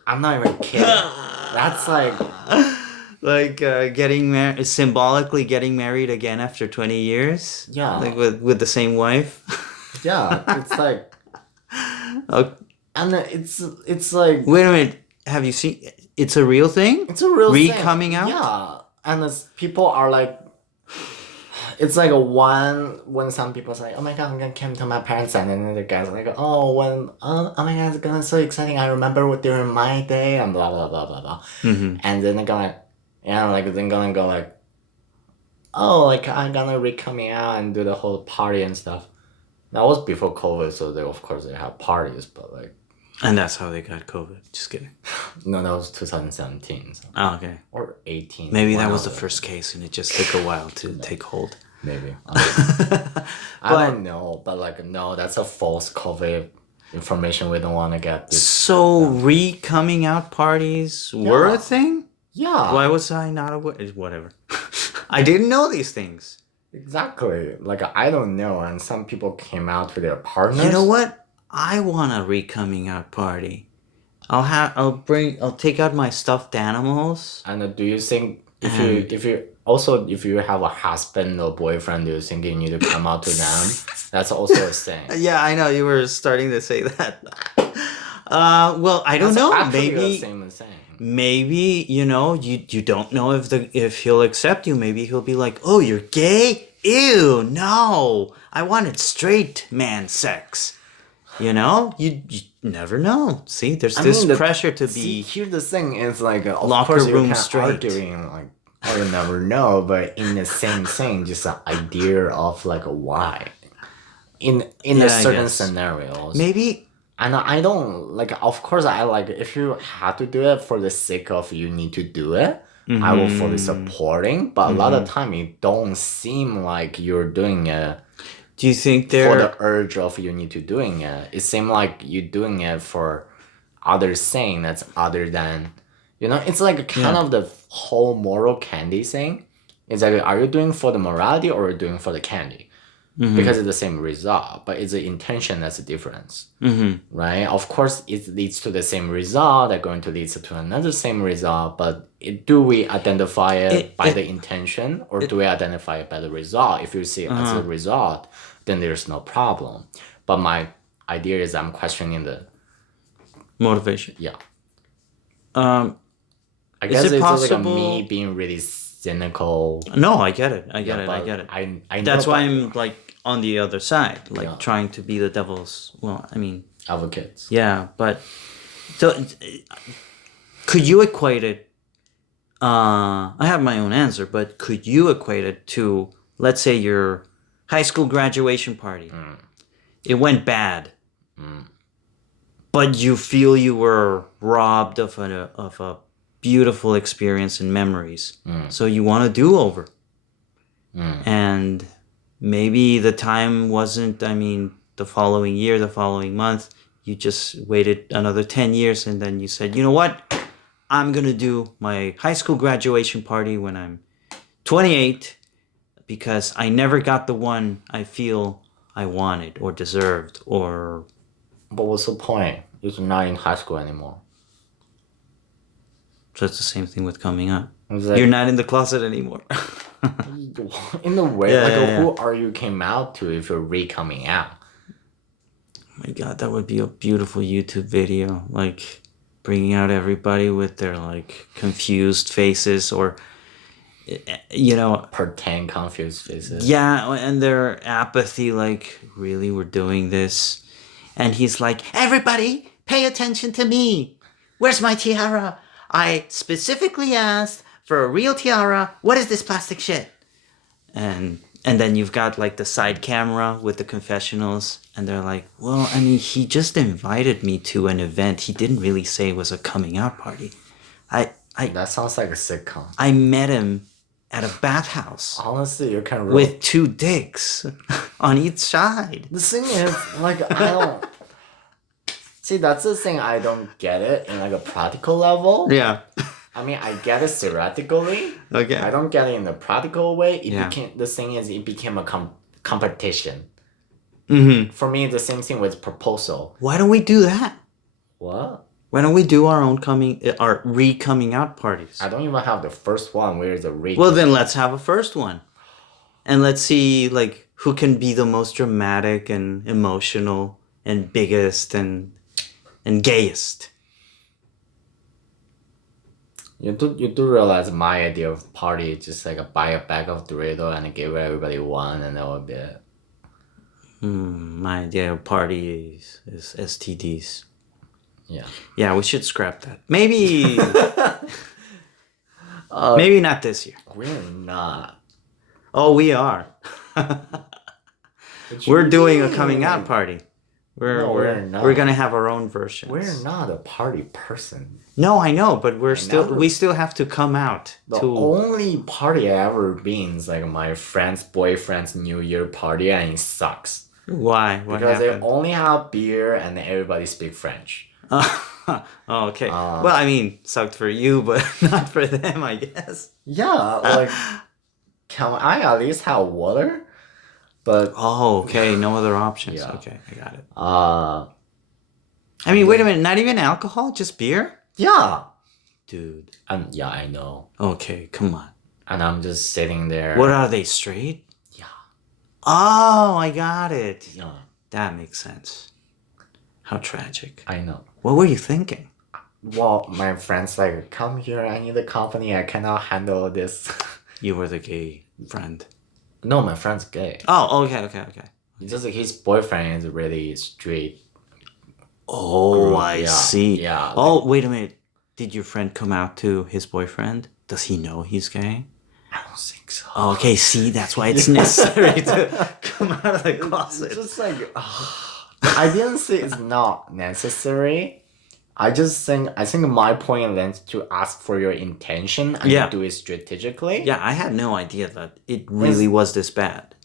I'm not even kidding. That's like, Like getting married, symbolically getting married again after 20 years. Yeah. Like with the same wife. yeah, it's like, Okay. and it's like, Wait a minute. Have you seen? It's a real thing. it's a real thing. Coming out. Yeah, and people are like, it's like when some people say, "Oh my god, I'm gonna come to my parents," and then the guys like, "Oh, oh my god, it's gonna be so exciting! I remember what during my day," and blah blah blah blah blah. And then they're gonna, then gonna go like, "Oh, like I'm gonna be coming out and do the whole party and stuff." That was before COVID, so of course they have parties, but like, And that's how they got COVID. Just kidding. no, that was 2017, so. Oh, okay. Or 18. Maybe one that was of the it. first case, and it just took a while to take hold. Maybe. I don't know, but like, no, that's a false COVID information we don't want to get. So coming out parties were Yeah. a thing? Yeah, Why was I not aware? Whatever. I didn't know these things. exactly. Like, I don't know, and some people came out to their partners. You know what? I want a coming out party. I'll take out my stuffed animals. And do you think if you have a husband or boyfriend, do you think you need to come out to them? That's also a thing. Yeah, I know you were starting to say that. Well, I don't That's know. actually the Maybe same thing. maybe you don't know if he'll accept you. Maybe he'll be like, "Oh, you're gay? Ew, no. I wanted straight man sex." You know, you never know. See, there's this pressure to See, be. here the thing is like, of Locker course room you can straight. arguing like, oh, you never know, but in the same thing, just the idea of like why, in Yeah, a I certain guess. scenarios. Maybe. And I don't like. Of course, I like if you have to do it for the sake of you need to do it. I will fully supporting, but a lot of time it don't seem like you're doing it Do you think for they're? the urge of you need to doing it. It seems like you doing it for other saying that's other than, it's like kind of the whole moral candy thing. It's like, are you doing for the morality or are you doing for the candy? Because it's the same result, but it's the intention that's the difference, right? Of course, it leads to the same result. They're going to lead to another same result, but do we identify it by the intention or do we identify it by the result? If you see it as a result, then there's no problem. But my idea is I'm questioning the Motivation. yeah. Um, I Is guess it it's just like possible- me being really cynical. no, I get it. I get Yeah, it. I but get it. I know That's why that- I'm like on the other side, like Yeah. trying to be the devil's. Well, I mean, advocates. yeah, but so could you equate it? I have my own answer, but could you equate it to, let's say, your high school graduation party? It went bad, but you feel you were robbed of a beautiful experience and memories, so you want to do over, and maybe the time wasn't. I mean, the following year, the following month, you just waited another 10 years, and then you said, you know what? I'm going to do my high school graduation party when I'm 28 because I never got the one I feel I wanted or deserved or... But what's the point? You're not in high school anymore. So it's the same thing with coming up. Like, you're not in the closet anymore. in a way, Yeah. who are you came out to if you're re-coming out? Oh my God, that would be a beautiful YouTube video. Like bringing out everybody with their like confused faces or, Pretend confused faces. Yeah, and their apathy, like, really, we're doing this. And he's like, everybody, pay attention to me. Where's my tiara? I specifically asked for a real tiara. What is this plastic shit? And then you've got, like, the side camera with the confessionals. And they're like, well, I mean, he just invited me to an event. He didn't really say it was a coming out party. That sounds like a sitcom. I met him at a bathhouse. Honestly, you can with 2 dicks on each side. The thing is, like, I don't... See, that's the thing, I don't get it in, like, a practical level. Yeah. I mean, I get it theoretically. Okay. I don't get it in the practical way. Yeah. The thing is, it became a competition. Mm-hmm. For me, the same thing with proposal. Why don't we do that? What? Why don't we do our re-coming out parties? I don't even have the first one. Where is the re? Well, then let's have a first one. And let's see, like, who can be the most dramatic and emotional and biggest and gayest. You do realize my idea of party is just like buy a bag of Dorito and give everybody one and that would be it. My idea of party is STDs. Yeah. Yeah, we should scrap that. Maybe... maybe not this year. We're not. Oh, we are. We're doing a coming out party. We're not. We're gonna have our own versions. We're not a party person. No, I know, but we still have to come out. The only party I ever been is like my friend's boyfriend's New Year party, and it sucks. Why? What because happened? they only have beer and everybody speak French. Oh, okay. Well, I mean, sucked for you, but not for them, I guess. Yeah, like, can I at least have water? But oh, okay. No other options. Yeah. Okay, I got it. I mean, wait a minute. Not even alcohol, just beer, yeah, dude. yeah, I know. Okay, come on. And I'm just sitting there. What are they, straight? Yeah, Oh, I got it. yeah, That makes sense. How tragic. I know. What were you thinking? Well, my friend's like, come here, I need a company, I cannot handle this. You were the gay friend. No, my friend's gay. Oh, okay. It's just like his boyfriend is really straight. Oh, I Yeah, see. yeah, Oh, wait a minute. Did your friend come out to his boyfriend? Does he know he's gay? I don't think so. Oh, okay, see, that's why it's necessary to come out of the It's closet. just like, I didn't say it's not necessary. I think my point lends to ask for your intention and Yeah. do it strategically. Yeah, I had no idea that it really was this bad.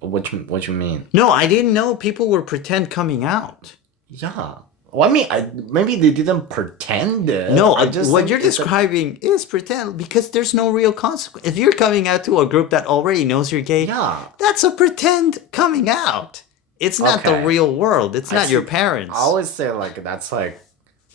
What you mean? No, I didn't know people were pretend coming out. Yeah. Well, I mean, maybe they didn't pretend it. No, I just what think you're it's a- describing is pretend because there's no real consequence. If you're coming out to a group that already knows you're gay, Yeah. that's a pretend coming out. It's not the Okay. real world. It's not your see- parents. I always say like that's like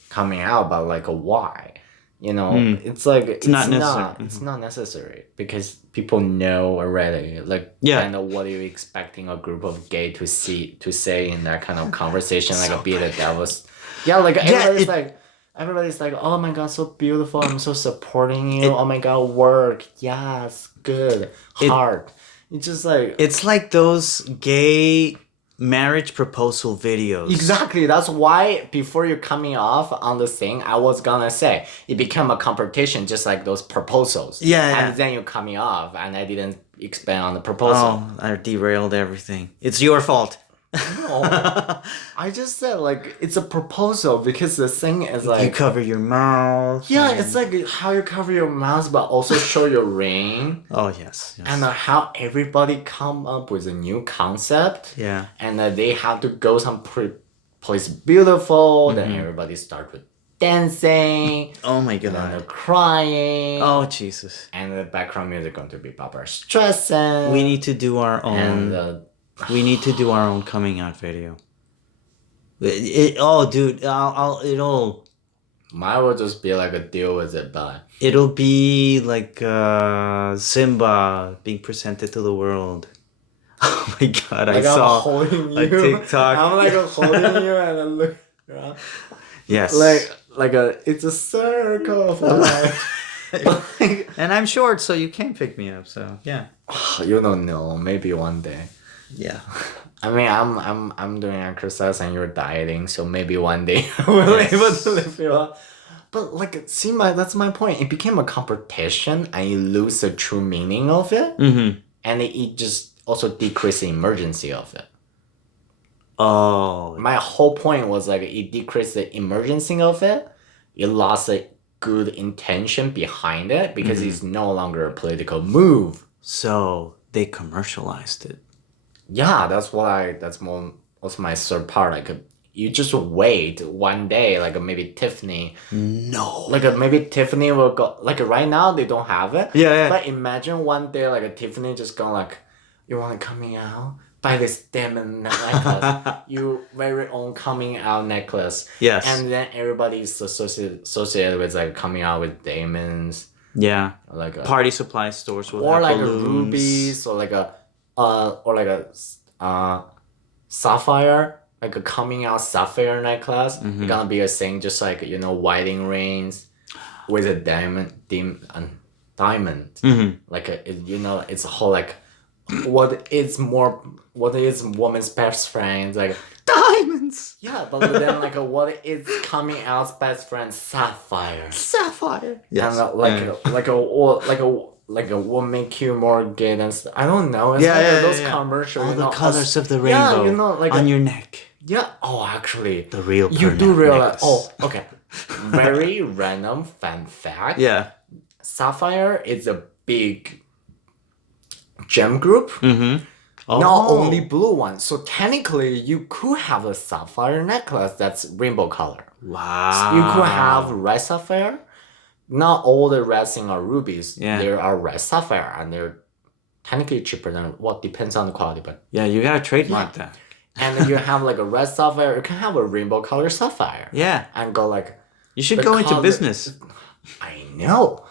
coming out, but like a why. You know, it's like it's not necessary. It's not necessary because people know already. Like, Yeah. kind of what are you expecting a group of gay to say in that kind of conversation, like So a be the devil's. Yeah, like everybody's it- everybody's like, oh my god, so beautiful. I'm so supporting you. Oh my god, work. Yes, good. Heart. It's just like It's like those gay marriage proposal videos. exactly. That's why before you're coming off on the thing, I was gonna say it became a competition, just like those proposals. Yeah. And then you're coming off, and I didn't expand on the proposal. Oh, I derailed everything. It's your fault. No, I just said like it's a proposal because the thing is like You cover your mouth. yeah, it's like how you cover your mouth, but also show your ring, Oh, yes. and how everybody come up with a new concept. Yeah. And they have to go some place beautiful. Then everybody start with dancing. Oh my And then they're god. crying. Oh Jesus. And the background music going to be Barbara Streisand. We need to do our And own. We need to do our own coming out video. Oh, dude, mine will just be like a deal with it, but it'll be like Simba being presented to the world. Oh my god, I like saw I'm holding you. a TikTok. I'm like holding you and then look around. Yes. Like it's a circle of life. And I'm short, so you can't pick me up. So yeah. You don't know. Maybe one day. Yeah. I mean, I'm doing exercise and you're dieting, so maybe one day we'll be able to lift you up. But like, see, that's my point. It became a competition, and you lose the true meaning of it, Mm-hmm. and it just also decrease the emergency of it. Oh. My whole point was like it decreased the emergency of it. It lost the good intention behind it because it's no longer a political move. So they commercialized it. Yeah, that's also my third part. Like you just wait one day, like maybe Tiffany. No. Like maybe Tiffany will go. Like right now they don't have it. Yeah. But imagine one day like a Tiffany just going like, you want to coming out? Buy this diamond necklace, your very own coming out necklace. Yes. And then everybody's associated with like coming out with diamonds. Yeah. Like a, Party supply stores will or have like balloons. a rubies or like a sapphire, like a coming out sapphire necklace. Mm-hmm. It's gonna be a thing, just like wedding rings with a diamond. Mm-hmm. Like it's a whole like what is woman's best friend, like Diamonds. yeah, but then like what is coming out's best friend, sapphire. Sapphire. Yes. And like a will make you more gay than I don't know. It's Yeah, like yeah, those yeah. commercials. All you the know, colors of the yeah, rainbow like on your neck. yeah. Oh, actually, The real you pearl do realize. necklace. Oh, okay. Very random fun fact. Yeah. Sapphire is a big gem group. Mm-hmm. Oh. Not only blue one. So technically, you could have a sapphire necklace that's rainbow color. Wow. You could have red sapphire. Not all the red things are rubies. Yeah. There are red sapphire, and they're technically cheaper than depends on the quality, but Yeah, you gotta trademark that. and then you have like a red sapphire. You can have a rainbow color sapphire. Yeah. And go like, You should the go into color- business. I know,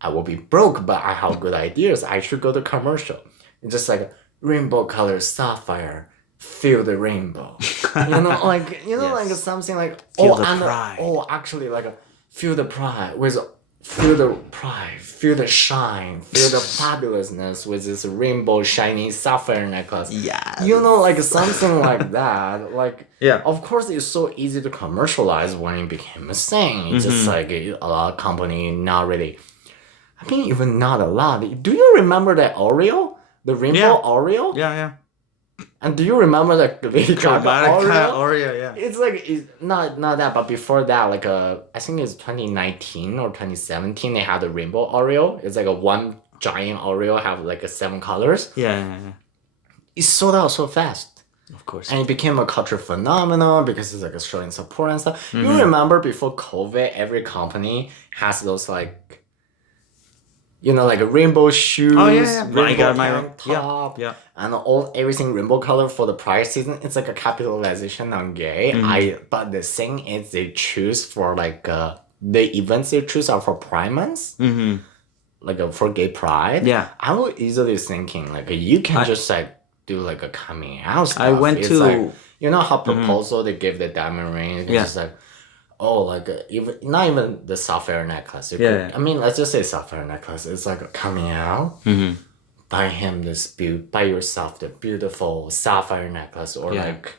I will be broke, but I have good ideas. I should go to commercial. It's just like rainbow color sapphire. Feel the rainbow. Like Yes. like something like Feel the and pride. actually like feel the pride with feel the pride, feel the shine, feel the fabulousness with this rainbow shiny sapphire necklace. Yeah. Like something like that. Like Yeah. of course it's so easy to commercialize when it became a thing. It's just like a lot of company not really. I mean even not a lot. Do you remember that Oreo? The rainbow Yeah. Oreo? Yeah. And do you remember the Lady Gaga Oreo? Oreo, yeah. It's like it's not that, but before that, like I think it's 2019 or 2017. They had the rainbow Oreo. It's like a one giant Oreo have like 7 colors. Yeah. It sold out so fast, Of course. and it became a cultural phenomenon because it's like showing support and stuff. You remember before COVID, every company has those like. Like a rainbow shoes, Oh, yeah. rainbow I got my tank top, yeah. and everything rainbow color for the prior season. It's like a capitalization on gay. But the thing is, they choose for like the events they choose are for Pride Month, like for gay pride. Yeah. I was easily thinking like you can just like do like a coming out stuff. I went It's to- like, how proposal they give the diamond ring. It's Yeah. just like. Oh, like even not even the sapphire necklace. You Yeah. I mean, let's just say sapphire necklace. It's like coming out. Buy him buy yourself the beautiful sapphire necklace, or Yeah. like,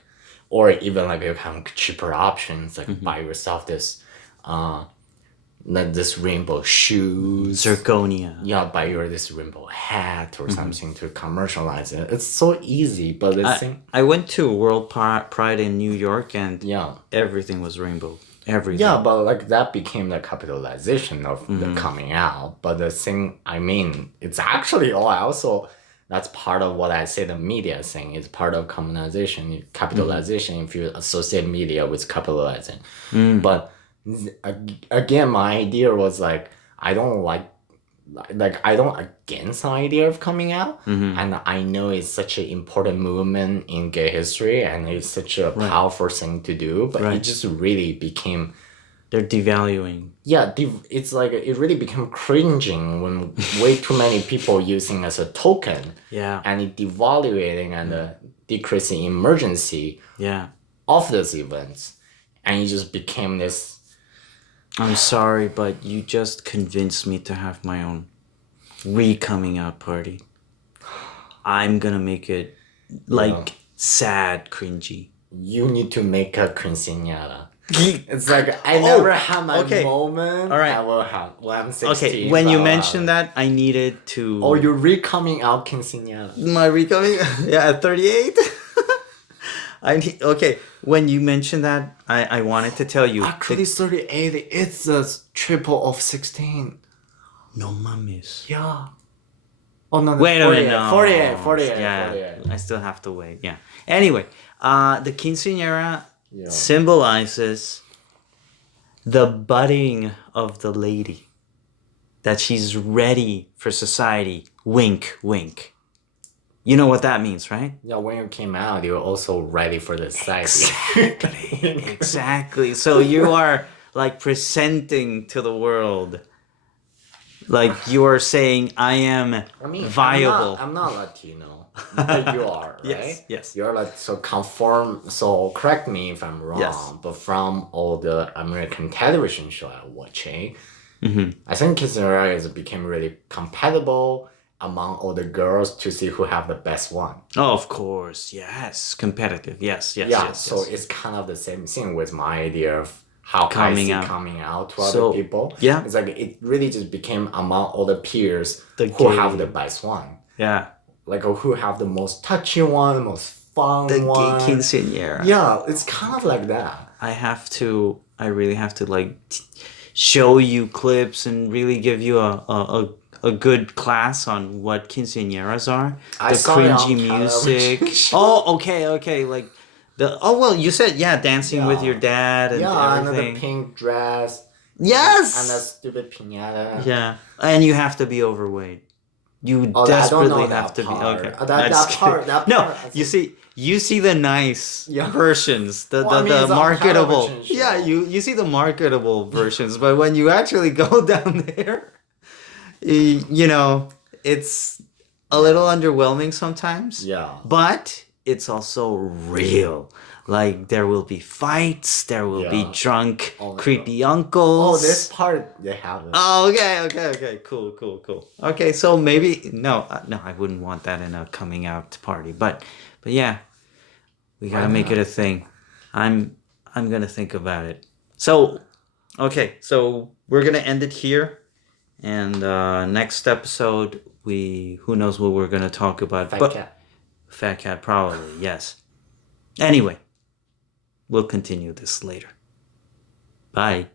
or even like you have cheaper options. Like buy yourself this, like this rainbow shoes. Zirconia. Yeah, buy this rainbow hat or something to commercialize it. It's so easy, but the thing. I went to World Pride in New York and Yeah. everything was rainbow. Everything. Yeah, but like that became the capitalization of the coming out. But the thing, I mean, it's actually also that's part of what I say the media thing is part of communization, capitalization. If you associate media with capitalizing, but Again, my idea was like I don't like I don't against the idea of coming out, and I know it's such an important movement in gay history, and it's such a powerful thing to do, but it just really became They're devaluing. yeah, it's like it really became cringing when way too many people using as a token, Yeah. and it devaluating and decreasing emergency Yeah. of those events, and it just became this. I'm sorry, but you just convinced me to have my own coming out party. I'm gonna make it like sad, cringy. You need to make a quinceañera. It's like I never had my moment. All right. I will have when I'm 16. Okay, when you mentioned that, I needed to. Oh, you're re-coming out quinceañera. My recoming? Yeah, at 38. When you mentioned that, I wanted to tell you. Actually, 38. It's a triple of 16. No mames. Yeah. Oh no. Wait a minute. No. 48. Yeah, 48. I still have to wait. Yeah. Anyway, the quinceañera Yeah. symbolizes the budding of the lady. That she's ready for society. Wink, wink. You know what that means, right? Yeah, when you came out, you were also ready for the society. Exactly. So you are like presenting to the world. Like you are saying, I am viable. I'm not Latino, but you are, right? Yes. You're like so conform. So correct me if I'm wrong. Yes. But from all the American television show I'm watching, Mm-hmm. I think quinceañera became really compatible among all the girls to see who have the best one. Oh, of course. Yes. Competitive. Yes. So it's kind of the same thing with my idea of how Coming I see out. coming out to So, other people. yeah. It's like it really just became among all the peers The who gay- have the best one. Yeah. Like who have the most touchy one, the most fun The one. gay quinceañera. Yeah, it's kind of like that. I really have to like show you clips and really give you a good class on what quinceañeras are. I The saw it on cringy music. television. Oh, okay. Like you said dancing with your dad and And everything. the pink dress. Yes. And the stupid piñata. Yeah, and you have to be overweight. You Oh, I don't desperately know have that to part. be okay. That Just part- kidding. that No, part, I you see the nice Yeah. versions, the Well, I mean, it's a marketable. television show. Yeah, you see the marketable versions, but when you actually go down there, you know, it's a little underwhelming sometimes. Yeah. But it's also real. Like there will be fights, there will be Yeah. drunk, Oh my creepy Oh, uncles. this part they have it. Oh, okay. Cool. Okay, so maybe no, I wouldn't want that in a coming out party. But yeah, we gotta make it a thing. I'm gonna think about it. So, okay, so we're gonna end it here, and next episode who knows what we're gonna talk about? Fat cat, probably yes. Anyway, we'll continue this later. Bye.